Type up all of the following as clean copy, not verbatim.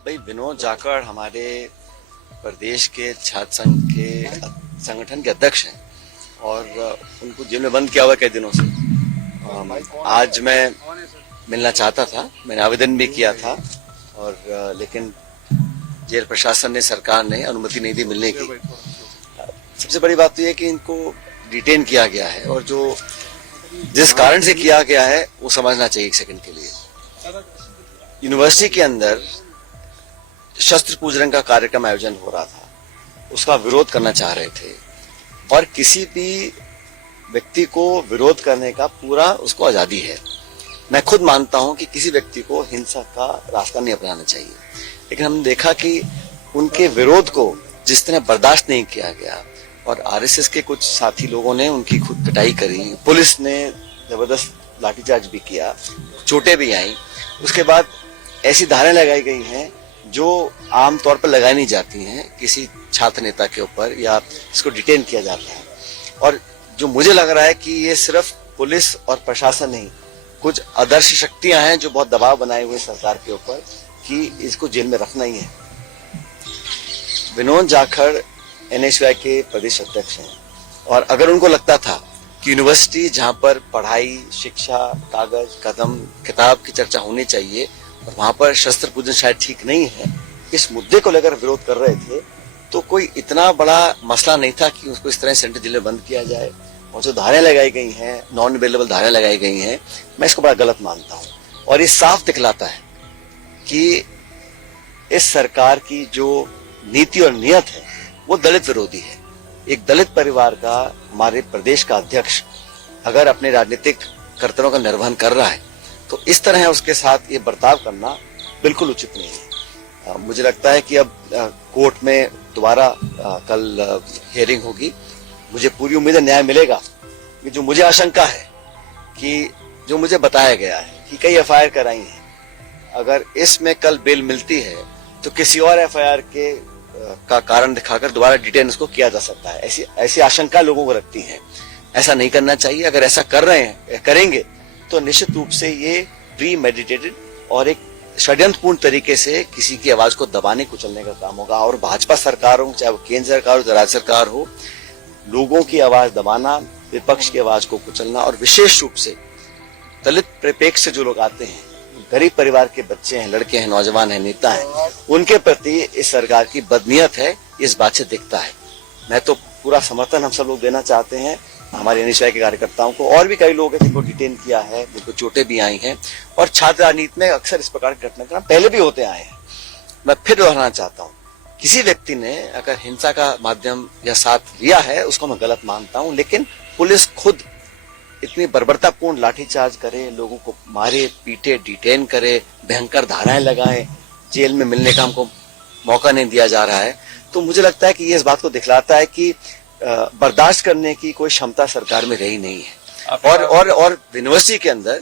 भाई विनोद जाखड़ हमारे प्रदेश के छात्र संघ के संगठन के अध्यक्ष हैं और उनको जेल में बंद किया हुआ कई दिनों से। आज मैं मिलना चाहता था, मैंने आवेदन भी किया था और लेकिन जेल प्रशासन ने, सरकार ने अनुमति नहीं दी मिलने की। सबसे बड़ी बात तो यह कि इनको डिटेन किया गया है और जो जिस कारण से किया गया है वो समझना चाहिए एक सेकंड के लिए। यूनिवर्सिटी के अंदर शस्त्र पूजन का कार्यक्रम आयोजन हो रहा था, उसका विरोध करना चाह रहे थे और किसी भी व्यक्ति को विरोध करने का पूरा उसको आजादी है। मैं खुद मानता हूं कि किसी व्यक्ति को हिंसा का रास्ता नहीं अपनाना चाहिए, लेकिन हमने देखा कि उनके विरोध को जिस तरह बर्दाश्त नहीं किया गया और आरएसएस के कुछ साथी लोगों ने उनकी खुद पिटाई करी, पुलिस ने जबरदस्त लाठीचार्ज भी किया, चोटें भी आई। उसके बाद ऐसी धाराएं लगाई गई हैं जो आमतौर पर लगाई नहीं जाती हैं किसी छात्र नेता के ऊपर, या इसको डिटेन किया जाता है। और जो मुझे लग रहा है कि ये सिर्फ पुलिस और प्रशासन नहीं, कुछ आदर्श शक्तियां हैं जो बहुत दबाव बनाए हुए सरकार के ऊपर कि इसको जेल में रखना ही है। विनोद जाखड़ एनएसयूआई के प्रदेश अध्यक्ष हैं और अगर उनको लगता था कि यूनिवर्सिटी जहां पर पढ़ाई, शिक्षा, कागज, कदम, किताब की चर्चा होनी चाहिए और वहां पर शस्त्र पूजन शायद ठीक नहीं है, इस मुद्दे को लेकर विरोध कर रहे थे, तो कोई इतना बड़ा मसला नहीं था कि उसको इस तरह सेंट्रल जेल में बंद किया जाए। और जो धाराएं लगाई गई हैं, नॉन अवेलेबल धाराएं लगाई गई हैं, मैं इसको बड़ा गलत मानता हूं। और ये साफ दिखलाता है कि इस सरकार की जो नीति और नियत है वो दलित विरोधी है। एक दलित परिवार का, हमारे प्रदेश का अध्यक्ष अगर अपने राजनीतिक कर्तव्यों का निर्वहन कर रहा है तो इस तरह उसके साथ ये बर्ताव करना बिल्कुल उचित नहीं है। मुझे लगता है कि अब कोर्ट में दोबारा कल हियरिंग होगी। मुझे पूरी उम्मीद है न्याय मिलेगा। कि जो मुझे आशंका है कि जो मुझे बताया गया है कि कई एफआईआर कराई हैं, अगर इसमें कल बेल मिलती है तो किसी और एफआईआर के का कारण दिखाकर दोबारा डिटेन उसको किया जा सकता है। ऐसी आशंका लोगों को रखती है। ऐसा नहीं करना चाहिए। अगर ऐसा कर रहे हैं, करेंगे तो निश्चित रूप से ये प्री मेडिटेटेड और एक षड्यंत्रपूर्ण तरीके से किसी की आवाज को दबाने कुचलने का काम होगा। और भाजपा सरकार हो, चाहे वो केंद्र सरकार हो, राज्य सरकार हो, लोगों की आवाज दबाना, विपक्ष की आवाज को कुचलना और विशेष रूप से दलित परिप्रेक्ष्य से जो लोग आते हैं, गरीब परिवार के बच्चे हैं, लड़के हैं, नौजवान हैं, नेता हैं, उनके प्रति इस सरकार की बदनीयत है, इस बात से दिखता है। मैं तो पूरा समर्थन हम सब लोग देना चाहते हैं हमारे एनएसयूआई के कार्यकर्ताओं को। और भी कई लोग हैं जिनको डिटेन किया है, जिनको चोटें भी आई हैं और छात्र राजनीति में अक्सर इस प्रकार के घटनाक्रम पहले भी होते आए हैं। मैं फिर दोहराना चाहता हूँ, किसी व्यक्ति ने अगर हिंसा का माध्यम या साथ लिया है उसको मैं गलत मानता हूँ, लेकिन पुलिस खुद इतनी बर्बरतापूर्ण लाठीचार्ज करे, लोगों को मारे, पीटे, डिटेन करे, भयंकर धाराएं लगाए, जेल में मिलने का हमको मौका नहीं दिया जा रहा है, तो मुझे लगता है कि ये इस बात को दिखलाता है कि बर्दाश्त करने की कोई क्षमता सरकार में रही नहीं है। और यूनिवर्सिटी के अंदर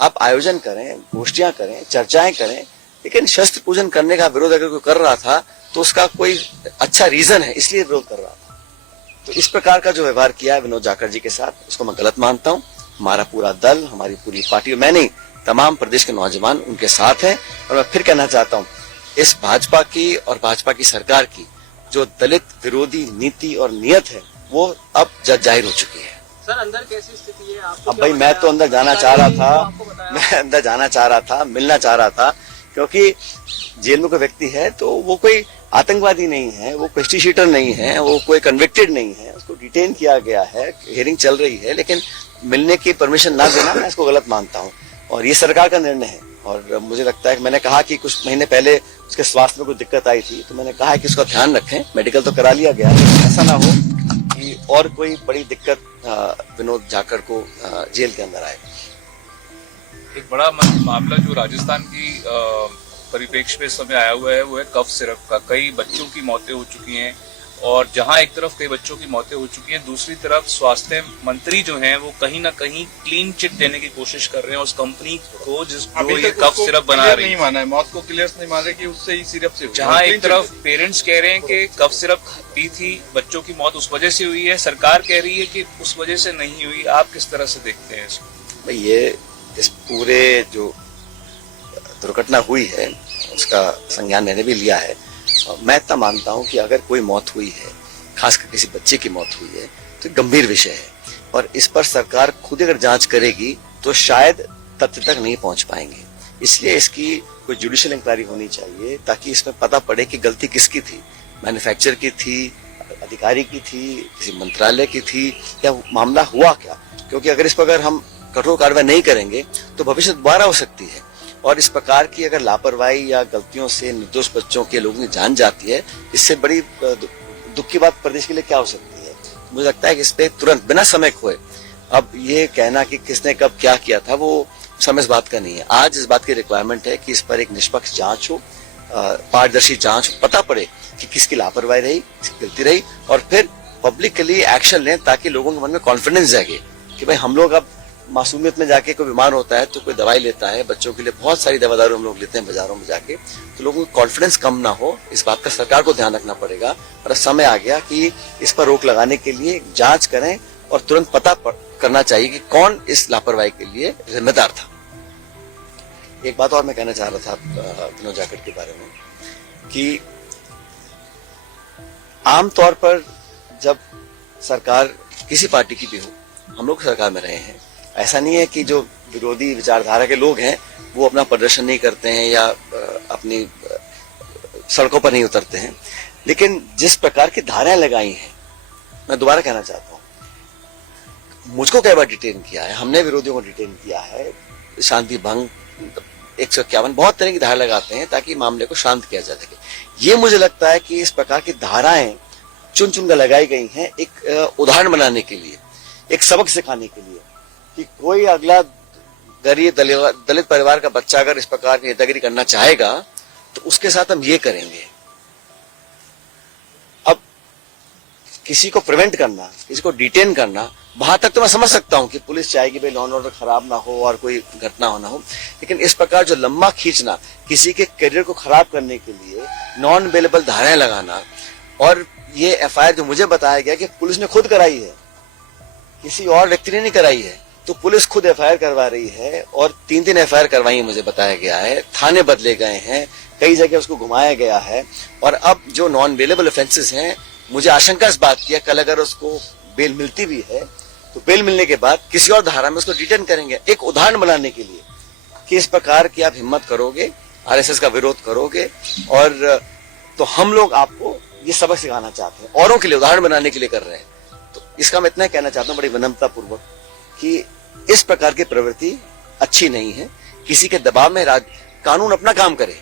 आप आयोजन करें, गोष्ठियां करें, चर्चाएं करें, लेकिन शस्त्र पूजन करने का विरोध अगर कोई कर रहा था तो उसका कोई अच्छा रीजन है, इसलिए विरोध कर रहा था। तो इस प्रकार का जो व्यवहार किया है विनोद जाखड़ जी के साथ, उसको मैं गलत मानता हूँ। हमारा पूरा दल, हमारी पूरी पार्टी, मैं नहीं, तमाम प्रदेश के नौजवान उनके साथ हैं। और मैं फिर कहना चाहता हूँ, इस भाजपा की और भाजपा की सरकार की जो दलित विरोधी नीति और नियत है वो अब जाहिर हो चुकी है। सर, अंदर कैसी स्थिति है? अब भाई मैं तो अंदर जाना चाह रहा था, मैं अंदर जाना चाह रहा था, मिलना चाह रहा था, क्योंकि जेल में कोई व्यक्ति है तो वो कोई आतंकवादी नहीं है, वो पेस्टी शीटर नहीं है, वो कोई कन्विक्टेड नहीं है, उसको डिटेन किया गया है, हियरिंग चल रही है, लेकिन मिलने की परमिशन ना देना मैं इसको गलत मानता हूँ। और ये सरकार का निर्णय है। और मुझे लगता है कि मैंने कहा कि कुछ महीने पहले उसके स्वास्थ्य में कुछ दिक्कत आई थी, तो मैंने कहा है कि उसका ध्यान रखें, मेडिकल तो करा लिया गया है, ऐसा ना हो कि और कोई बड़ी दिक्कत विनोद जाखड़ को जेल के अंदर आए। एक बड़ा मामला जो राजस्थान की परिप्रेक्ष्य में समय आया हुआ है वो है कफ सिरप का। कई बच्चों की मौतें हो चुकी हैं और जहां एक तरफ कई बच्चों की मौतें हो चुकी हैं, दूसरी तरफ स्वास्थ्य मंत्री जो हैं वो कहीं ना कहीं क्लीन चिट देने की कोशिश कर रहे हैं उस कंपनी को जो ये कफ सिरप बना रही है। नहीं माना है, मौत को क्लियर नहीं मान रहे कि उससे ही सिरप से हुई। जहां एक तरफ पेरेंट्स कह रहे हैं कि कफ सिरप पी थी, बच्चों की मौत उस वजह से हुई है, सरकार कह रही है कि उस वजह से नहीं हुई। आप किस तरह से देखते हैं इसको? ये इस पूरे जो दुर्घटना हुई है उसका संज्ञान मैंने भी लिया है। मैं इतना मानता हूं कि अगर कोई मौत हुई है, खासकर किसी बच्चे की मौत हुई है, तो गंभीर विषय है और इस पर सरकार खुद अगर जांच करेगी तो शायद तथ्य तक नहीं पहुंच पाएंगे। इसलिए इसकी कोई जुडिशियल इंक्वायरी होनी चाहिए ताकि इसमें पता पड़े कि गलती किसकी थी, मैन्युफैक्चरर की थी, अधिकारी की थी, किसी मंत्रालय की थी, या मामला हुआ क्या। क्योंकि अगर इस पर अगर हम कठोर कार्रवाई नहीं करेंगे तो भविष्य दोबारा हो सकती है और इस प्रकार की अगर लापरवाही या गलतियों से निर्दोष बच्चों के लोगों की जान जाती है, इससे बड़ी दुख की बात प्रदेश के लिए क्या हो सकती है। मुझे लगता है कि इस पे तुरंत बिना समय खोए, अब ये कहना कि किसने कब क्या किया था वो समय इस बात का नहीं है। आज इस बात की रिक्वायरमेंट है कि इस पर एक निष्पक्ष जांच हो, पारदर्शी जांच हो, पता पड़े कि किसकी लापरवाही रही, किसकी गलती रही और फिर पब्लिकली एक्शन लें ताकि लोगों के मन में कॉन्फिडेंस जागे कि भाई हम लोग अब मासूमियत में जाके कोई बीमार होता है तो कोई दवाई लेता है, बच्चों के लिए बहुत सारी दवा दारू हम लोग लेते हैं बाजारों में जाके, तो लोगों को कॉन्फिडेंस कम ना हो, इस बात का सरकार को ध्यान रखना पड़ेगा। और समय आ गया कि इस पर रोक लगाने के लिए जांच करें और तुरंत पता करना चाहिए कि कौन इस लापरवाही के लिए जिम्मेदार था। एक बात और मैं कहना चाह रहा था विनोद जाखड़ के बारे में कि आमतौर पर जब सरकार किसी पार्टी की भी हो, हम लोग सरकार में रहे हैं, ऐसा नहीं है कि जो विरोधी विचारधारा के लोग हैं वो अपना प्रदर्शन नहीं करते हैं या अपनी सड़कों पर नहीं उतरते हैं, लेकिन जिस प्रकार की धाराएं लगाई हैं, मैं दोबारा कहना चाहता हूं, मुझको कई बार डिटेन किया है, हमने विरोधियों को डिटेन किया है, शांति भंग 151 बहुत तरह की धारा लगाते हैं ताकि मामले को शांत किया जा सके। ये मुझे लगता है कि इस प्रकार की धाराएं चुन चुन कर लगाई गई हैं एक उदाहरण बनाने के लिए, एक सबक सिखाने के लिए कि कोई अगला गरीब दलित परिवार का बच्चा अगर इस प्रकार की नेतागिरी करना चाहेगा तो उसके साथ हम ये करेंगे। अब किसी को प्रिवेंट करना, किसी को डिटेन करना, वहां तक तो मैं समझ सकता हूं कि पुलिस चाहेगी भाई लॉ एंड ऑर्डर खराब ना हो और कोई घटना हो ना हो, लेकिन इस प्रकार जो लंबा खींचना, किसी के करियर को खराब करने के लिए नॉन बेलेबल धाराएं लगाना, और ये एफआईआर जो मुझे बताया गया कि पुलिस ने खुद कराई है, किसी और व्यक्ति ने नहीं कराई है, तो पुलिस खुद एफआईआर करवा रही है और 3 एफआईआर करवाई मुझे बताया गया है, थाने बदले गए हैं, कई जगह उसको घुमाया गया है और अब जो नॉन बेलेबल ऑफेंसेस हैं, मुझे आशंका इस बात की है कल अगर उसको बेल मिलती भी है तो बेल मिलने के बाद किसी और धारा में उसको डिटेन करेंगे, एक उदाहरण बनाने के लिए कि इस प्रकार की आप हिम्मत करोगे, आरएसएस का विरोध करोगे और तो हम लोग आपको ये सबक सिखाना चाहते हैं, औरों के लिए उदाहरण बनाने के लिए कर रहे हैं। तो इसका मैं इतना कहना चाहता हूँ बड़ी विनम्रता पूर्वक कि इस प्रकार की प्रवृत्ति अच्छी नहीं है। किसी के दबाव में कानून अपना काम करे,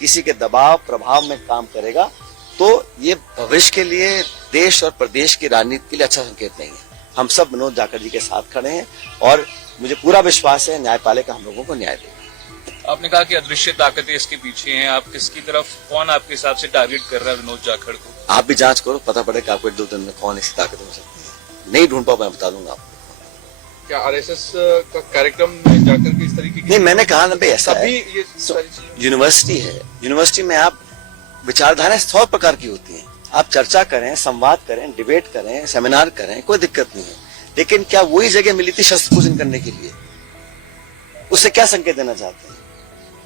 किसी के दबाव प्रभाव में काम करेगा तो ये भविष्य के लिए, देश और प्रदेश की राजनीति के लिए अच्छा संकेत नहीं है। हम सब विनोद जाखड़ जी के साथ खड़े हैं और मुझे पूरा विश्वास है न्यायपालिका हम लोगों को न्याय देगा। आपने कहा कि अदृश्य ताकतें इसके पीछे हैं, आप किसकी तरफ, कौन आपके हिसाब से टारगेट कर रहा है विनोद जाखड़ को? आप भी जांच करो, पता पड़ेगा आपको 1-2 दिन में कौन ऐसी ताकत हो सकती है। नहीं ढूंढ पाऊं मैं बता दूंगा आपको। क्या आरएसएस का कार्यक्रम में जाकर के इस तरीके की, नहीं, मैंने कहा ना भाई ऐसा है, ये सारी चीजें यूनिवर्सिटी है, यूनिवर्सिटी में आप विचारधाराएं 100 प्रकार की होती हैं, आप चर्चा करें, संवाद करें, डिबेट करें, सेमिनार करें, कोई दिक्कत नहीं है, लेकिन क्या वही जगह मिली थी शस्त्र पूजन करने के लिए? उससे क्या संकेत देना चाहते हैं?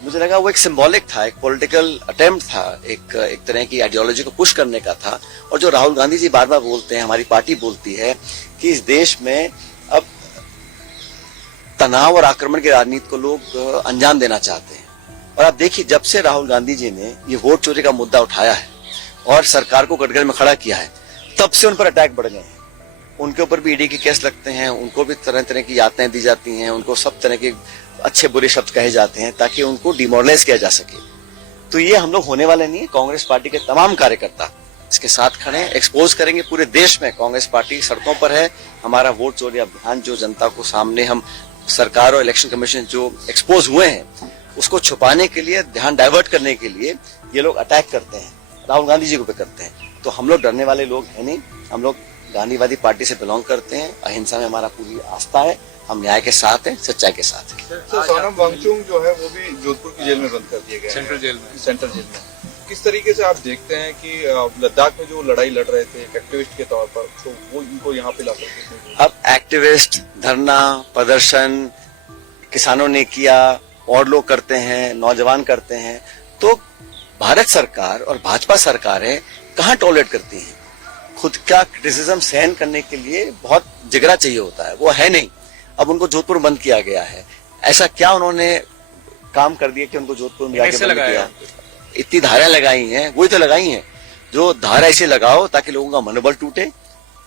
मुझे लगा वो एक सिंबॉलिक था, एक पॉलिटिकल अटेम्प्ट था, एक तरह की आइडियोलॉजी को पुश करने का था। और जो राहुल गांधी जी बार बार बोलते हैं, हमारी पार्टी बोलती है कि इस देश में अब तनाव और आक्रमण की राजनीति को लोग अंजाम देना चाहते हैं। और आप देखिए, जब से राहुल गांधी जी ने ये वोट चोरी का मुद्दा उठाया है और सरकार को कटघरे में खड़ा किया है, तब से उन पर अटैक बढ़ गए हैं। उनके ऊपर भी ईडी के केस लगते हैं, उनको भी तरह तरह की यातनाएं दी जाती हैं, उनको सब तरह के अच्छे बुरे शब्द कहे जाते हैं ताकि उनको डिमोरलाइज किया जा सके। तो ये हम लोग होने वाले नहीं है। कांग्रेस पार्टी के तमाम कार्यकर्ता इसके साथ खड़े हैं, एक्सपोज करेंगे पूरे देश में। कांग्रेस पार्टी सड़कों पर है, हमारा वोट चोरी अभियान जो जनता को सामने हम सरकार और इलेक्शन कमीशन जो एक्सपोज हुए हैं उसको छुपाने के लिए, ध्यान डाइवर्ट करने के लिए ये लोग अटैक करते हैं, राहुल गांधी जी को भी करते हैं। तो हम लोग डरने वाले लोग हैं नहीं, हम लोग गांधीवादी पार्टी से बिलोंग करते हैं, अहिंसा में हमारा पूरी आस्था है, हम न्याय के साथ हैं, सच्चाई के साथ हैं। सोनम वांगचुक जो है वो भी जोधपुर की जेल में बंद कर दिए गए, सेंट्रल जेल में। सेंट्रल जेल में किस तरीके से आप देखते हैं कि लद्दाख में जो लड़ाई लड़ रहे थे एक एक्टिविस्ट के तौर पर, तो वो इनको यहाँ पे ला सकते? अब एक्टिविस्ट, धरना प्रदर्शन किसानों ने किया, और लोग करते हैं, नौजवान करते हैं, तो भारत सरकार और भाजपा सरकारें कहाँ टॉलरेट करती हैं। खुद का क्रिटिसिज्म सहन करने के लिए बहुत जिगरा चाहिए होता है, वो है नहीं। अब उनको जोधपुर बंद किया गया है, ऐसा क्या उन्होंने काम कर दिया कि उनको जोधपुर में जाके बंद किया। इतनी धाराएं लगाई हैं, वही तो लगाई हैं जो धारा ऐसे लगाओ ताकि लोगों का मनोबल टूटे,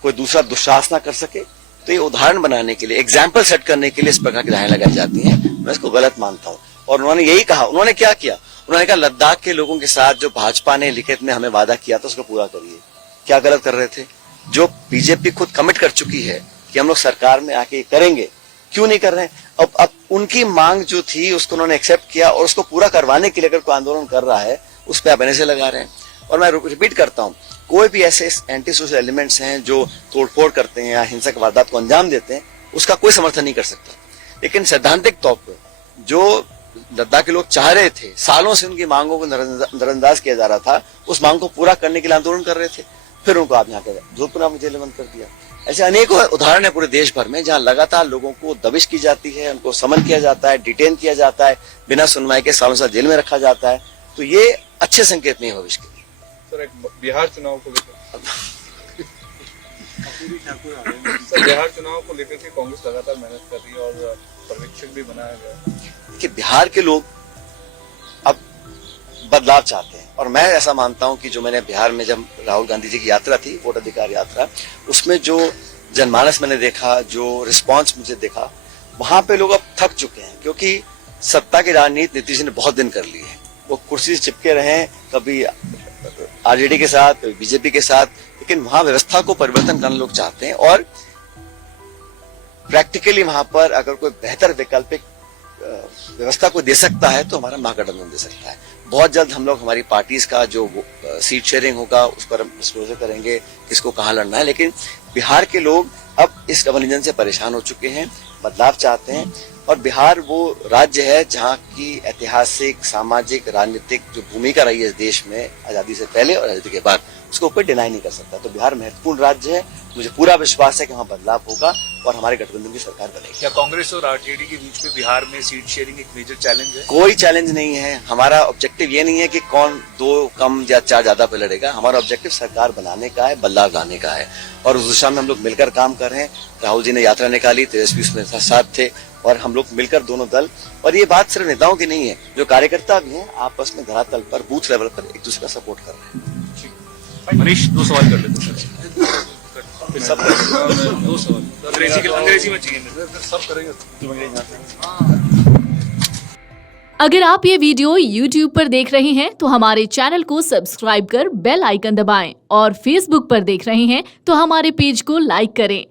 कोई दूसरा दुस्साहस ना कर सके। तो ये उदाहरण बनाने के लिए, एग्जाम्पल सेट करने के लिए इस प्रकार की धाराएं लगाई जाती हैं। मैं इसको गलत मानता हूँ। और उन्होंने यही कहा, उन्होंने क्या किया, उन्होंने कहा लद्दाख के लोगों के साथ जो भाजपा ने लिखित में हमें वादा किया था उसको पूरा करिए। क्या गलत कर रहे थे? जो बीजेपी खुद कमिट कर चुकी है कि हम लोग सरकार में आके करेंगे, क्यों नहीं कर रहे हैं? अब उनकी मांग जो थी उसको उन्होंने एक्सेप्ट किया और उसको पूरा करवाने के लिए अगर कोई आंदोलन कर रहा है उस पर आप एनएसए लगा रहे हैं। और मैं रिपीट करता हूं, कोई भी ऐसे एंटी सोशल एलिमेंट्स हैं जो तोड़फोड़ करते हैं या हिंसक वारदात को अंजाम देते हैं, उसका कोई समर्थन नहीं कर सकता। लेकिन सैद्धांतिक तौर पर जो लद्दाख के लोग चाह रहे थे, सालों से उनकी मांगों को नजरअंदाज किया जा रहा था, उस मांग को पूरा करने के लिए आंदोलन कर रहे थे, फिर उनको आप यहाँ कर जोधपुर आपने जेल बंद कर दिया। ऐसे अनेकों उदाहरण है पूरे देश भर में जहां लगातार लोगों को दबिश की जाती है, उनको समन किया जाता है, डिटेन किया जाता है, बिना सुनवाई के सालों साल जेल में रखा जाता है। तो ये अच्छे संकेत नहीं है भविष्य के लिए। सर, एक बिहार चुनाव को लेकर सर, बिहार चुनाव को लेकर के कांग्रेस लगातार मेहनत कर रही है और पर्यवेक्षक भी बनाया गया कि बिहार के लोग अब बदलाव चाहते हैं। और मैं ऐसा मानता हूं कि जो मैंने बिहार में जब राहुल गांधी जी की यात्रा थी, वोट अधिकार यात्रा, उसमें जो जनमानस मैंने देखा, जो रिस्पांस मुझे दिखा, वहां पे लोग अब थक चुके हैं। क्योंकि सत्ता की राजनीति नीतीश ने बहुत दिन कर ली है। वो कुर्सी से चिपके रहे हैं, कभी आरजेडी के साथ, कभी बीजेपी के साथ, लेकिन वहां व्यवस्था को परिवर्तन करना लोग चाहते हैं। और प्रैक्टिकली वहां पर अगर कोई बेहतर वैकल्पिक व्यवस्था को दे सकता है तो हमारा महागठबंधन दे सकता है। बहुत जल्द हम लोग हमारी पार्टीज का जो सीट शेयरिंग होगा उस पर हम डिस्क्लोजर करेंगे, किसको कहाँ लड़ना है। लेकिन बिहार के लोग अब इस डबल इंजन से परेशान हो चुके हैं, बदलाव चाहते हैं। और बिहार वो राज्य है जहाँ की ऐतिहासिक, सामाजिक, राजनीतिक जो भूमिका रही है इस देश में आजादी से पहले और आजादी के बाद, उसको कोई डिनाई नहीं कर सकता। तो बिहार महत्वपूर्ण राज्य है, मुझे पूरा विश्वास है कि वहाँ बदलाव होगा और हमारे गठबंधन की सरकार बनेगी। क्या कांग्रेस और आरजेडी के बीच में बिहार में सीट शेयरिंग एक मेजर चैलेंज है? कोई चैलेंज नहीं है। हमारा ऑब्जेक्टिव ये नहीं है कि कौन 2 कम या 4 ज्यादा पे लड़ेगा। हमारा ऑब्जेक्टिव सरकार बनाने का है, बदलाव लाने का है और उस दिशा में हम लोग मिलकर काम कर रहे हैं। राहुल जी ने यात्रा निकाली, तेजस्वी उसमें साथ थे और हम लोग मिलकर दोनों दल, और ये बात सिर्फ नेताओं की नहीं है, जो कार्यकर्ता भी हैं आपस में धरातल पर, बूथ लेवल पर एक दूसरे का सपोर्ट कर रहे हैं। मनीष, 2 सवाल कर लेते हैं। सब 2 सवाल अंग्रेजी में चाहिए। सब करेंगे। अगर आप ये वीडियो YouTube पर देख रहे हैं तो हमारे चैनल को सब्सक्राइब कर बेल आइकन दबाएं और Facebook पर देख रहे हैं तो हमारे पेज को लाइक करें।